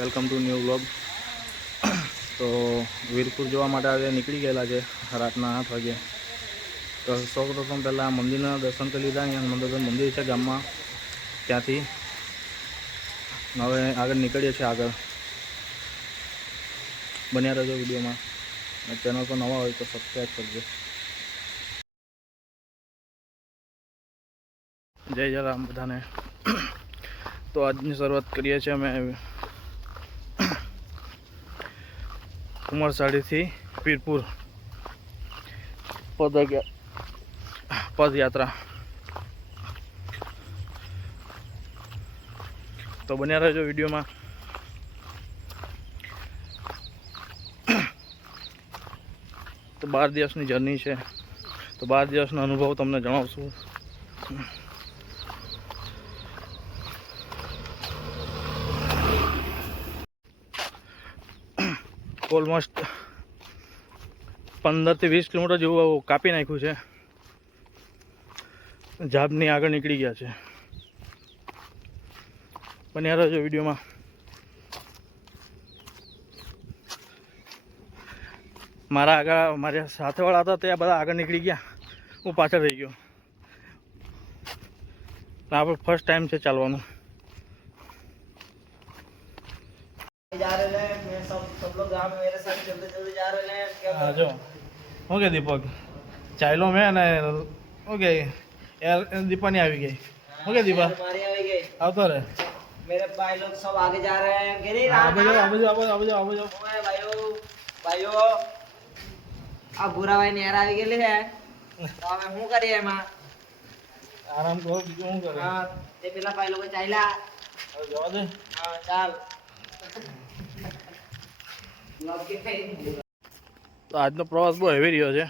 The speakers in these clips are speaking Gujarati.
વેલકમ ટુ ન્યૂ બ્લોગ તો વીરપુર જોવા માટે આજે નીકળી ગયેલા છે, રાતના આઠ વાગે. તો સૌ પ્રથમ પહેલાં મંદિરના દર્શન કરી લીધા, અહીંયા હનુમાન મંદિર છે ગામમાં. ત્યાંથી હવે આગળ નીકળીએ છીએ આગળ. બન્યા રહેજો વિડીયોમાં. ચેનલ પર નવા હોય તો સબસ્ક્રાઈબ કરજો. જય જલારામ બધાને. તો આજની શરૂઆત કરીએ છીએ અમે કુમારસાડીથી પીરપુર પદ પદયાત્રા. તો બન્યા રહેજો વિડીયોમાં. તો બાર દિવસની જર્ની છે. તો બાર દિવસનો અનુભવ તમને જણાવશું. ઓલમોસ્ટ પંદરથી વીસ કિલોમીટર જેવું કાપી નાખ્યું છે. જાબની આગળ નીકળી ગયા છે. બન્યા રહેજો વિડીયોમાં. મારા આગળ, મારા સાથેવાળા હતા, તે બધા આગળ નીકળી ગયા. હું પાછળ રહી ગયો. આપણે ફર્સ્ટ ટાઈમ છે ચાલવાનું. सब सब लोग यहाँ मेरे साथ चलते चलते जा रहे हैं क्या હા જો શું કે દીપક ચાલ્યો મેં અને શું કે યાર દીપાની આવી ગઈ શું કે દીપા हमारी આવી ગઈ આવતો રે मेरे भाई लोग सब आगे जा रहे हैं कि नहीं આ બાજુ આ राम બાજુ આ બાજુ આ બાજુ આ બાજુ ओए भाइयों भाइयों આ ભૂરાભાઈ નેર આવી ગયેલી છે તો અમે શું કરીએ એમાં આરામ કરો બીજું શું કરે હા તે પેલા ભાઈ લોકો ચાલ્યા હવે જવા દે હા ચાલ Vlog કે કઈ? તો આજનો પ્રવાસ બહુ હેવી રહ્યો છે.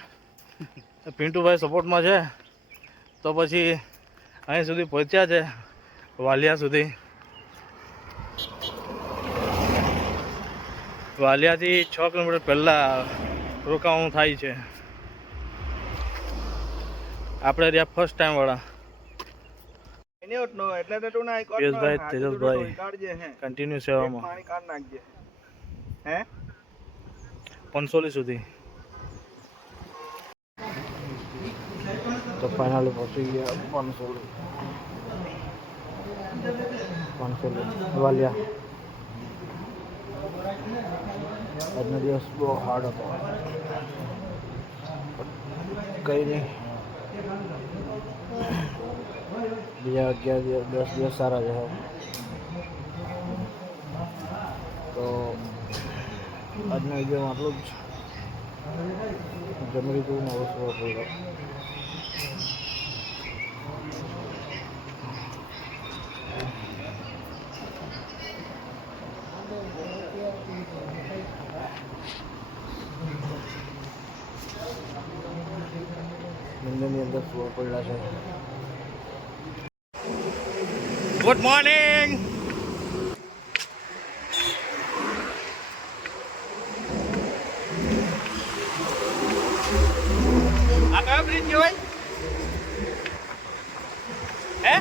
પિન્ટુભાઈ સપોર્ટમાં છે. તો પછી અહીં સુધી પહોંચ્યા છે, વાલિયા સુધી. વાલિયાથી છ કિલોમીટર પહેલાં રોકાવાનું થાય છે. આપણે રહ્યા ફર્સ્ટ ટાઈમ વાળા. પિયુષભાઈ તેજસભાઈ કન્ટિન્યુ સેવામાં. પંચોલી સુધી. તો ફાઇનલી પહોંચી ગયા પંચોલી. પંચોલી વાલિયા આજનો દિવસ બહુ હાર્ડ હતો. કંઈ નહીં બીજા અગિયાર દિવસ, દસ દિવસ સારા છે તો આજનો વીડિયો આપણો જ જમી લીધું, નવો સવો પડ્યો મંદિરની અંદર સુવા પડેલા છે. ગુડ મોર્નિંગ આ કહેવાય હે?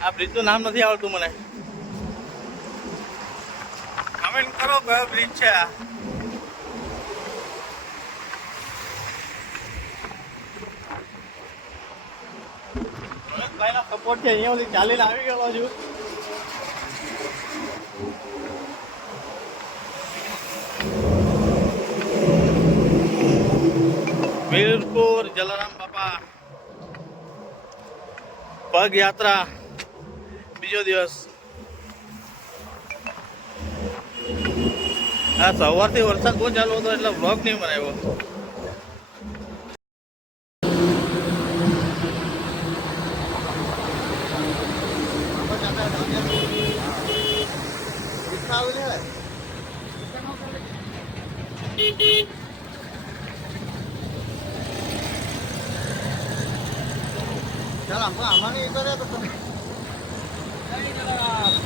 આ બ્રિજનું નામ નથી આવડતું મને. કમેન્ટ કરો કયો બ્રિજ છે આ. સપોર્ટ છે અહીંયા સુધી ચાલીને આવી ગયો છું. વીરપુર, જલારામ બાપા. પગ યાત્રા. બીજો દિવસ. આ સવારથી વરસાદ બહુ ચાલુ હતો એટલે બ્લોક નહીં બનાવ્યો.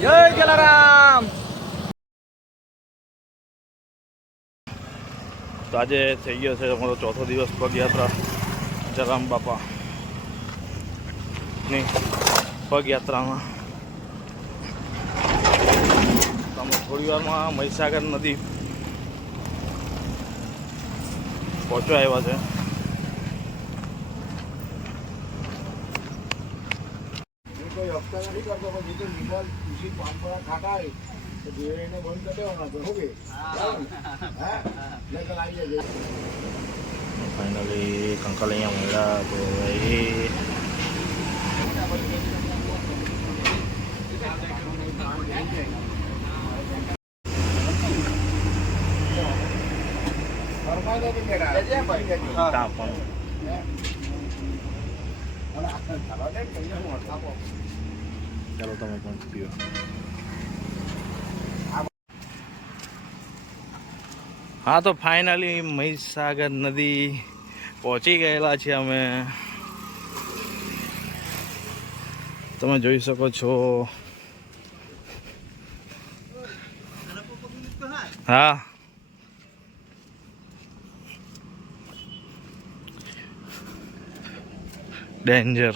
જય જલારામ. તો આજે થઈ ગયો છે અમારો ચોથો દિવસ પગયાત્રા. જલારામ બાપા. ની પગયાત્રામાં. તમે થોડી વારમાં મહીસાગર નદી પહોંચવા આવ્યા છે હું કોઈ હપ્તા નથી કરતો પણ જે તો નિમલ તુલસી પાનપરા ખાતા હોય તો એને બંધ કરી દેવાના તો શું કે? હા? લગન આવી જાય. ફાઇનલી કંકાલ અહીંયા મળ્યા તો એ ફરમાઈ નથી મેળા ત્યાં પણ અને આપણે ચાલો તમે પણ પીઓ. હા, તો ફાઇનલી મહીસાગર નદી પહોંચી ગયેલા છે અમે. તમે જોઈ શકો છો. હા. ડેન્જર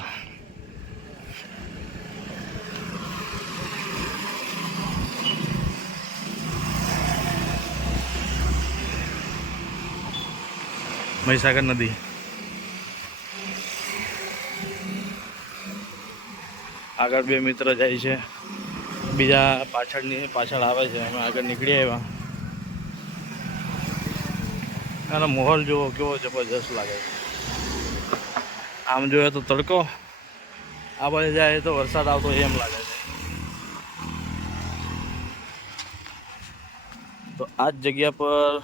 મહીસાગર નદી. આગળ બે મિત્ર જાય છે. બીજા પાછળની, પાછળ આવે છે. અમે આગળ નીકળી આવ્યા. અને માહોલ જુઓ, કેવો જબરજસ્ત લાગે છે. આમ જોઈએ તો તડકો. આ બાજુ જાય તો વરસાદ આવતો એમ લાગે છે. તો આ જ જગ્યા પર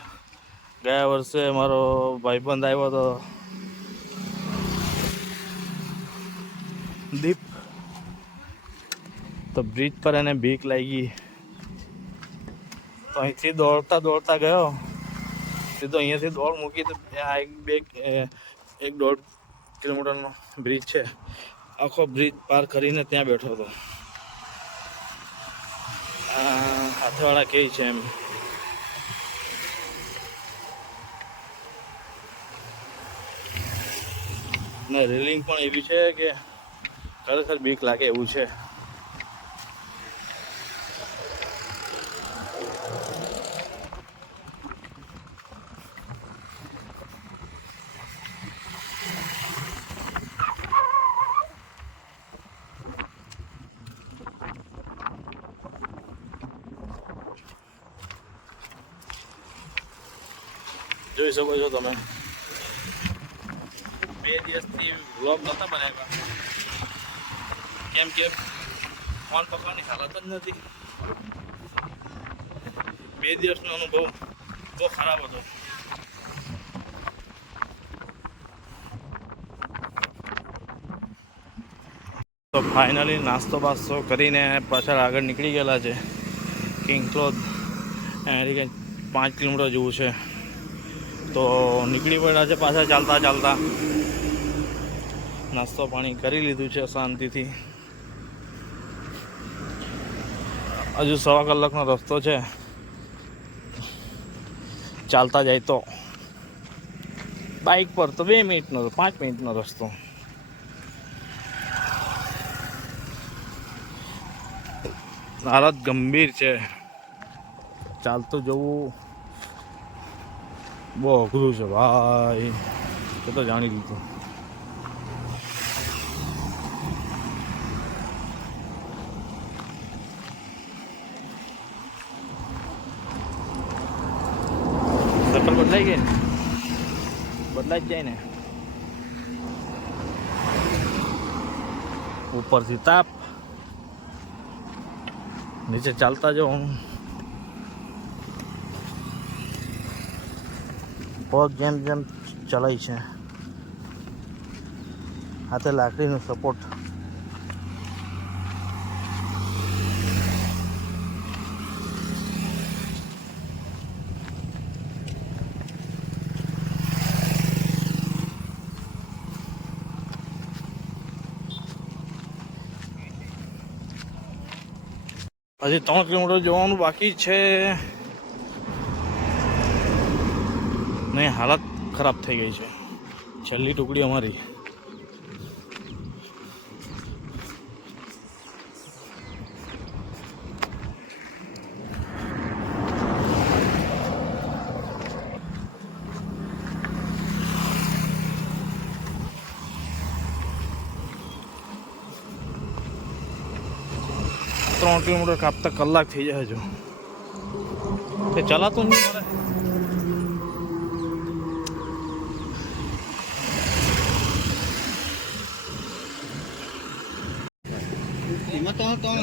ગયા વર્ષે મારો ભાઈબંધ આવ્યો હતો દીપ. તો બ્રિજ પર એને બીક લાગી. તો અહીંથી દોડતા દોડતા ગયો. સીધો અહીંયાથી દોડ મૂકી તો આ એક બે એક દોઢ કિલોમીટરનો બ્રિજ છે. આખો બ્રિજ પાર કરીને ત્યાં બેઠો હતો. હાથેવાળા કહે છે એમ. ને રેલિંગ પણ એવી છે કે ખરેખર બીક લાગે એવું છે. જોઈ શકો છો તમે બે દિવસથી નહોતા બનાવ્યા. કેમ કે ફોન પકડવાની હાલત જ નથી. બે દિવસનો અનુભવ બહુ ખરાબ હતો. તો ફાઇનલી નાસ્તો બાસ્તો કરીને પાછળ આગળ નીકળી ગયેલા છે. કિંગ ક્લોથ એનાથી કંઈક પાંચ કિલોમીટર જેવું છે. તો નીકળી પડ્યા છે પાછા ચાલતા ચાલતા. નાસ્તો પાણી કરી લીધું છે શાંતિથી. હજુ સવા કલાકનો રસ્તો છે. ચાલતા જાય તો. બાઇક પર તો બે મિનિટનો, પાંચ મિનિટનો રસ્તો. હાલત ગંભીર છે. ચાલતું જવું બહુ અઘરું છે ભાઈ. એ તો જાણી લીધું સફર બદલાઈ ગઈ ને બદલાઈ જાય ઉપરથી તાપ. નીચે ચાલતા જાઉં પગ જેમ જેમ ચલાય છે. હાથે લાકડીનો સપોર્ટ હજી ત્રણ કિલોમીટર જવાનું બાકી છે. નહીં હાલત ખરાબ થઈ ગઈ છે. છેલ્લી ટુકડી અમારી ત્રણ કિલોમીટર કાપતા કલાક થઈ જાય હજુ. એ ચલાતું નહીં મારે.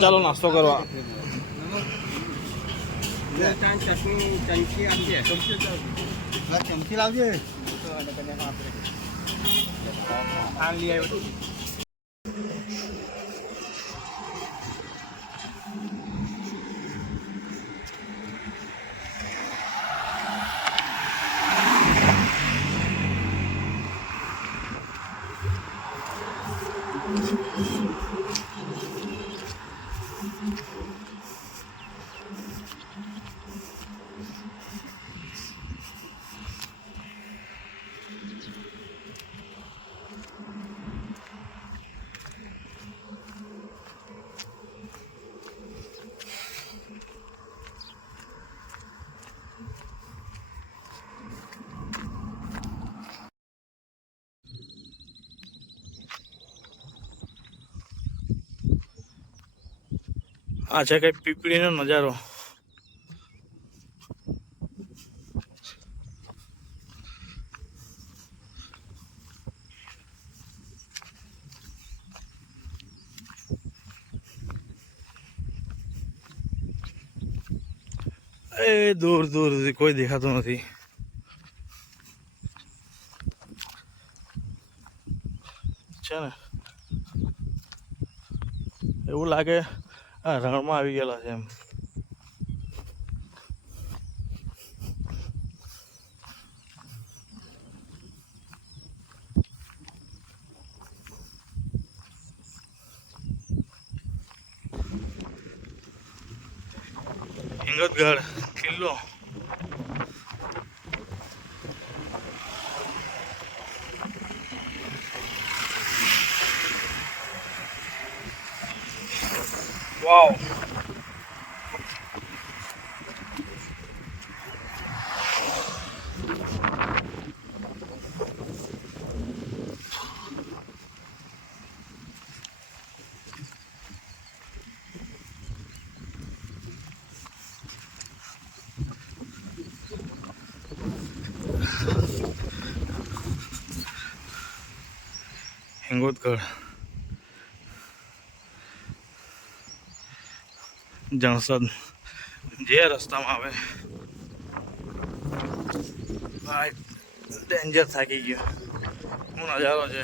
ચાલો નાસ્તો કરવા. ચમચી લાવજે. આ છે કઈ પીપળીનો નજારો. એ દૂર દૂર કોઈ દેખાતું નથી. છે ને? એવું લાગે હા રણમાં આવી ગયેલા છે એમ. હિંગતગઢ. Wow. Good girl. જણસદ જે રસ્તામાં આવે. ડેન્જર થાકી ગયો. હું નજારો છે?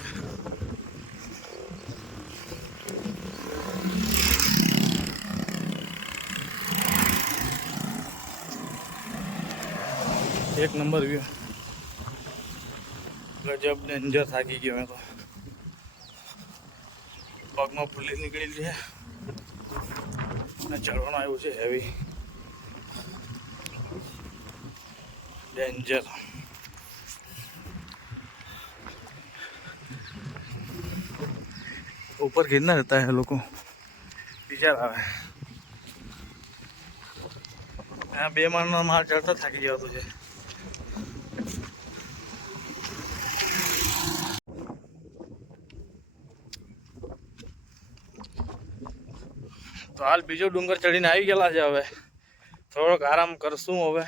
એક નંબર વ્યૂ ગજબ ડેન્જર થાકી ગયો મેં તો. પગમાં ફૂલી નીકળી છે. અને ચડવાનું આવ્યું છે હેવી ડેન્જર ऊपर गिरना रहता है लोग को વિચાર આવે આ બે માળનો માળ ચડતા થાકી જતો છે તો હાલ બીજો ડુંગર ચડીને આવી ગયેલા છે હવે. થોડોક આરામ કરશું હવે.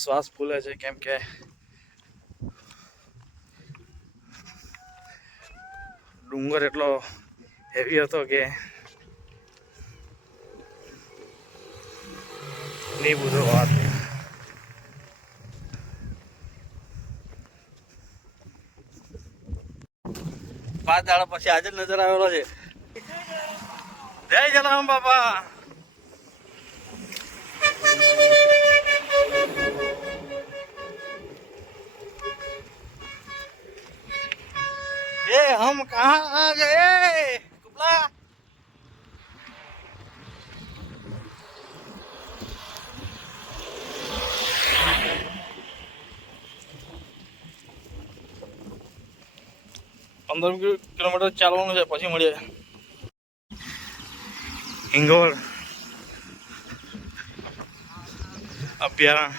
શ્વાસ ફૂલે છે કેમ કે ડુંગર એટલો હેવી હતો કે નહીં બુધો વાત. પાંચ દાડા પછી આજે નજર આવેલો છે. જય જલારામ બાપા. એ હમ કહા આ ગયે કુપલા પંદર કિલોમીટર ચાલવાનું છે પછી મળીએ. હિંગોળ. અભ્યારણ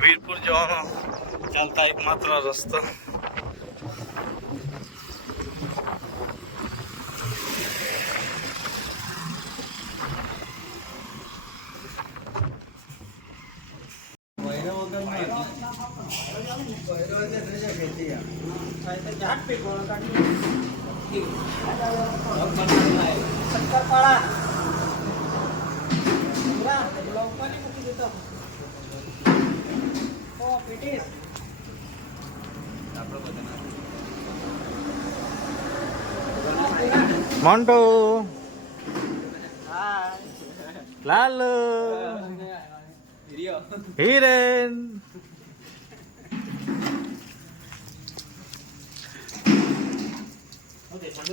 વીરપુર જવાનો ચાલતા એકમાત્ર રસ્તો. મોન્ટો. લાલ. હિરેન.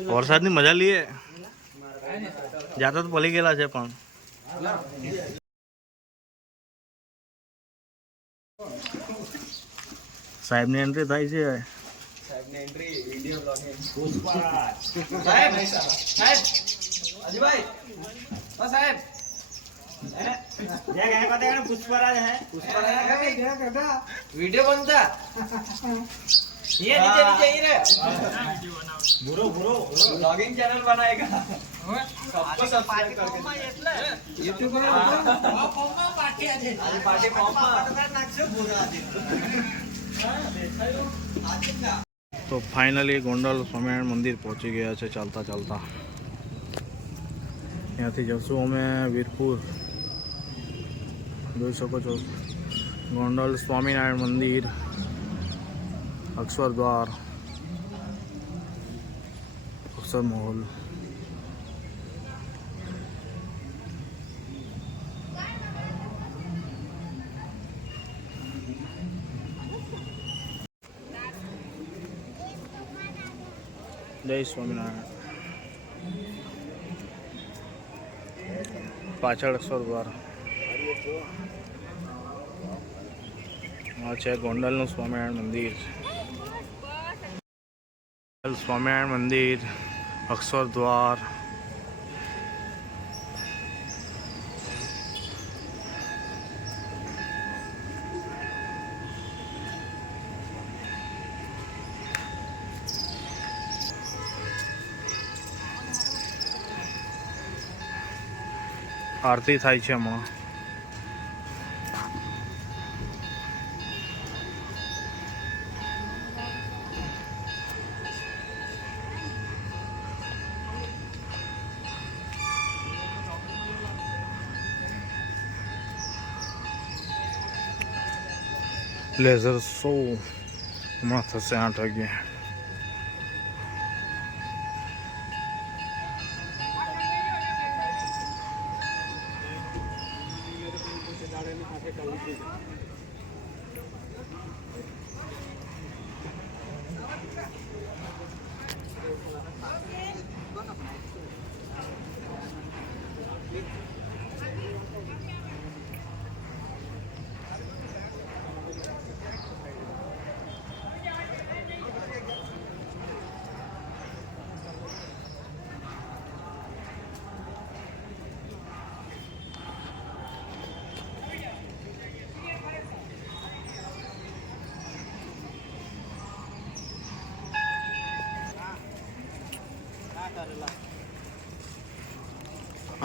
વરસાદની મજા લઈએ. જાતા તો પલી ગયેલા છે પણ. સાહેબની એન્ટ્રી થાય છે. સાહેબ સાહેબ અજીભાઈ ઓ સાહેબ वीडियो बनता ये नीचे नीचे ही रे बुरो बुरो ब्लॉगिंग चैनल बनाएगा सबको सब्सक्राइब करके यूट्यूब में पार्टी आज पार्टी फॉर्म તો ફાઇનલી ગોંડલ સ્વામિનારાયણ મંદિર પહોંચી ગયા છે ચાલતા ચાલતા ત્યાંથી જશું અમે વીરપુર જોઈ શકો છો ગોંડલ સ્વામિનારાયણ મંદિર અક્ષર દ્વાર અક્ષર મહોલ જય સ્વામિનારાયણ. પાછળ દ્વાર આ છે ગોંડલનું સ્વામિનારાયણ મંદિર. સ્વામિનારાયણ મંદિર અક્ષર આરતી થાય છે હમણાં લેઝર શો હમણાં થશે આઠ વાગે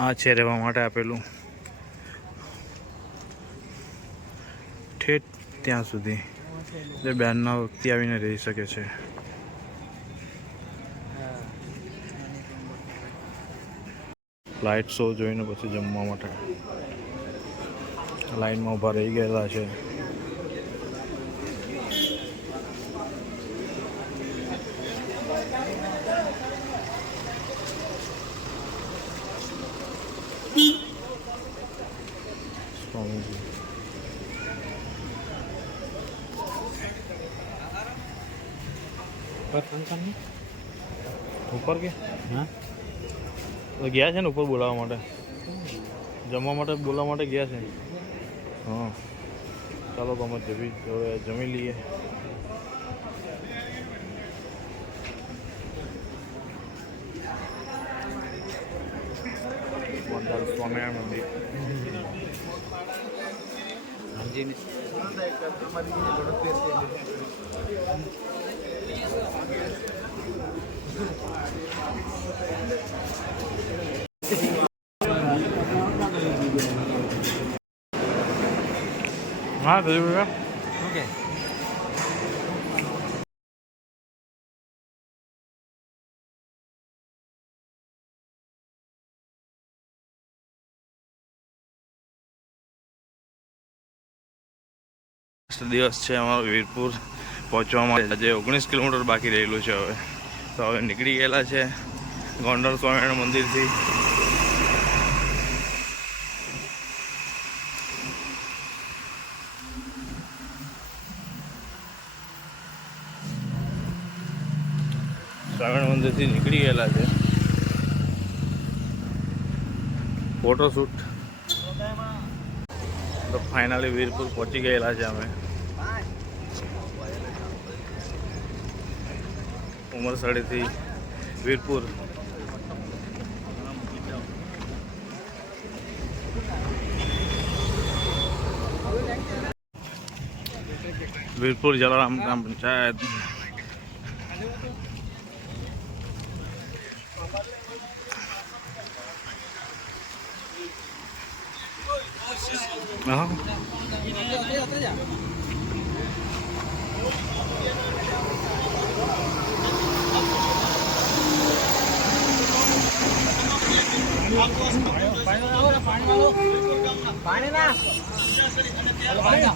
આ છે રહેવા માટે આપેલું. ઠેઠ ત્યાં સુધી. જે બહારના વ્યક્તિ આવીને રહી શકે છે. લાઇટ શો જોઈને પછી જમવા માટે. લાઈનમાં ઊભા રહી ગયેલા છે. ઉપર કે હા તો ગયા છે ને ઉપર બોલાવવા માટે જમવા માટે બોલાવવા માટે ગયા છે હા ચાલો તો અમે જમી હવે જમી લઈએ ગોંડલ સ્વામિનારાયણ મંદિર હા થયું દિવસ છે અમારો વીરપુર. પહોંચવા માટે આજે ઓગણીસ કિલોમીટર બાકી રહેલું છે હવે. તો હવે નીકળી ગયેલા છે ગોંડલ સ્વામિનારાયણ મંદિરથી. મંદિરથી નીકળી ગયેલા છે ફોટોશૂટ તો ફાઇનલી વીરપુર પહોંચી ગયેલા છે અમે. ઉમરસાડીથી વીરપુર. વીરપુર જલારામ ગ્રામ પંચાયત. હા પાણી ના ગયા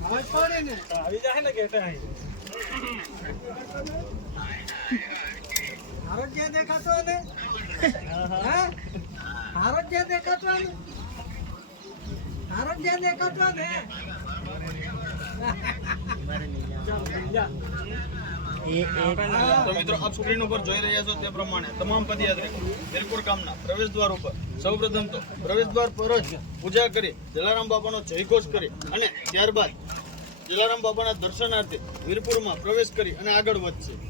અહીંયા જ પેલું વસંત આરોગ્ય દેખાતો ને આરોગ્ય દેખાતો ને આરોગ્ય દેખાતો ને? તો મિત્રો, આપ જોઈ રહ્યા છો તે પ્રમાણે તમામ પદયાત્રીઓ વીરપુર કામના પ્રવેશ દ્વાર ઉપર. સૌપ્રથમ તો પ્રવેશ દ્વાર પર પૂજા કરી જલારામ બાપાનો જયઘોષ કરી અને ત્યારબાદ જલારામ બાપાના દર્શનાર્થે વીરપુરમાં પ્રવેશ કરી અને આગળ વધશે.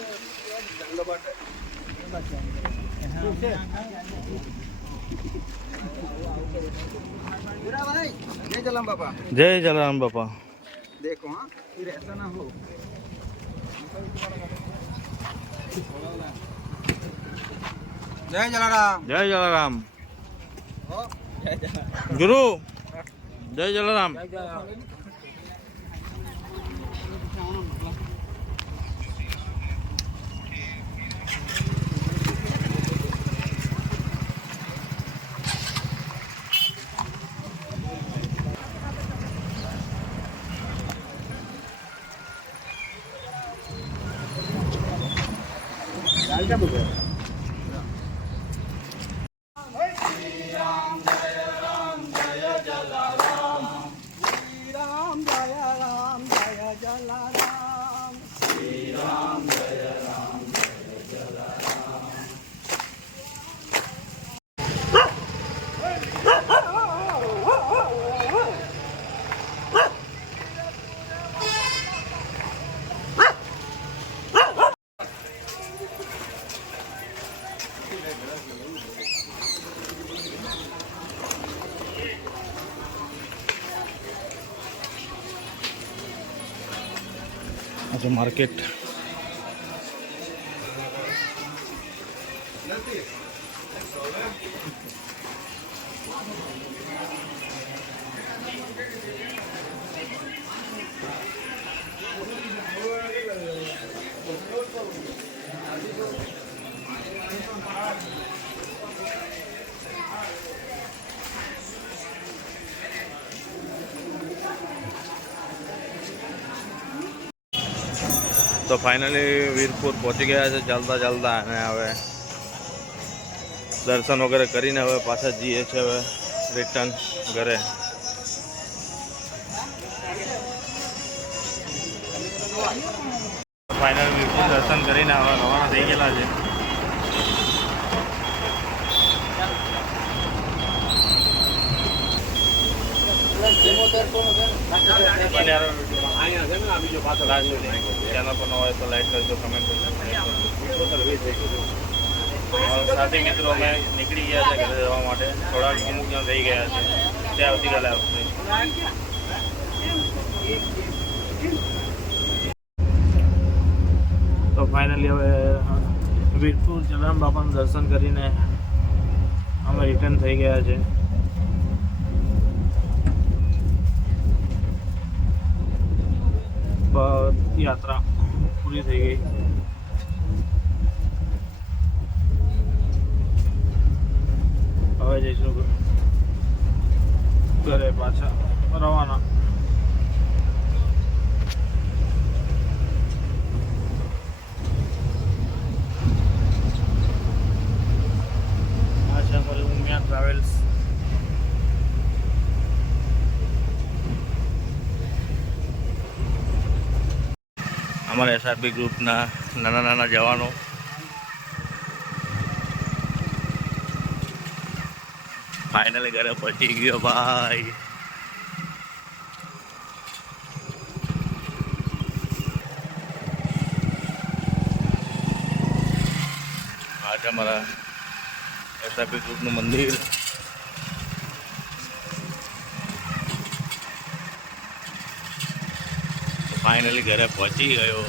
Jalan bapak. Siapa? Guru, Jaya Jalaram bapak. Jaya Jalaram bapak. Deko, hah? Jangan seperti itu. Jaya Jalaram. Jaya ना हो જય જલારામ જય જલારામ ગુરુ જય જલારામ રામ જય રામ જય જલારામ આજે તો ફાઇનલી વીરપુર પહોંચી ગયા છે, ચાલતા ચાલતા અને હવે દર્શન વગેરે કરીને હવે પાછા જઈએ છીએ હવે રિટર્ન ઘરે. ચેનલ પર ન હોય તો લાઈક કરજો કમેન્ટ કરજો સાથી મિત્રો અમે નીકળી ગયા છે ઘરે જવા માટે. થોડા અમુક જણ થઈ ગયા છે. ત્યાં આવતીકાલે આવશે. તો ફાઇનલી હવે વીરપુર જલારામ બાપાનું દર્શન કરીને અમે રિટર્ન થઈ ગયા છે. યાત્રા પૂરી થઈ ગઈ. હવે જઈશું ઘરે પાછા રવાના. ટ્રાવેલ્સ. અમારા એસઆરપી ગ્રુપના નાના નાના જવાનો. ફાઇનલી ઘરે પહોંચી ગયો ભાઈ. આ છે અમારા એસઆરપી ગ્રુપનું મંદિર ફાઇનલી ઘરે પહોંચી ગયો.